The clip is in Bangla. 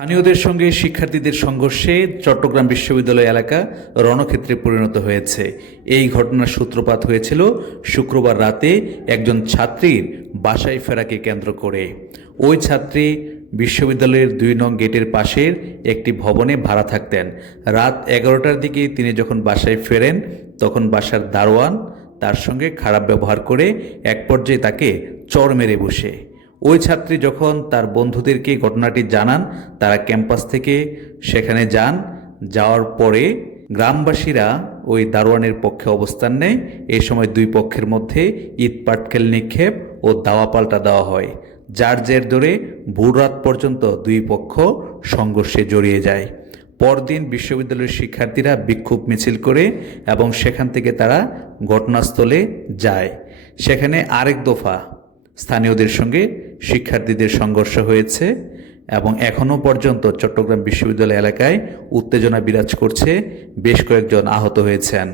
স্থানীয়দের সঙ্গে শিক্ষার্থীদের সংঘর্ষে চট্টগ্রাম বিশ্ববিদ্যালয় এলাকা রণক্ষেত্রে পরিণত হয়েছে। এই ঘটনার সূত্রপাত হয়েছিল শুক্রবার রাতে একজন ছাত্রীর বাসায় ফেরাকে কেন্দ্র করে। ওই ছাত্রী বিশ্ববিদ্যালয়ের ২ নং গেটের পাশের একটি ভবনে ভাড়া থাকতেন। রাত ১১টার দিকে তিনি যখন বাসায় ফেরেন তখন বাসার দারোয়ান তার সঙ্গে খারাপ ব্যবহার করে এক পর্যায়ে তাকে চড় মেরে বসে। ওই ছাত্রী যখন তার বন্ধুদেরকে ঘটনাটি জানান, তারা ক্যাম্পাস থেকে সেখানে যাওয়ার পরে গ্রামবাসীরা ওই দারোয়ানের পক্ষে অবস্থান নেয়। এই সময় দুই পক্ষের মধ্যে ইট পাটকেল নিক্ষেপ ও দাওয়া পাল্টা দেওয়া হয়, যার জের ধরে ভোররাত পর্যন্ত দুই পক্ষ সংঘর্ষে জড়িয়ে যায়। পরদিন বিশ্ববিদ্যালয়ের শিক্ষার্থীরা বিক্ষোভ মিছিল করে এবং সেখান থেকে তারা ঘটনাস্থলে যায়। সেখানে আরেক দফা স্থানীয়দের সঙ্গে শিক্ষার্থীদের সংঘর্ষ হয়েছে এবং এখনও পর্যন্ত চট্টগ্রাম বিশ্ববিদ্যালয় এলাকায় উত্তেজনা বিরাজ করছে। বেশ কয়েকজন আহত হয়েছেন।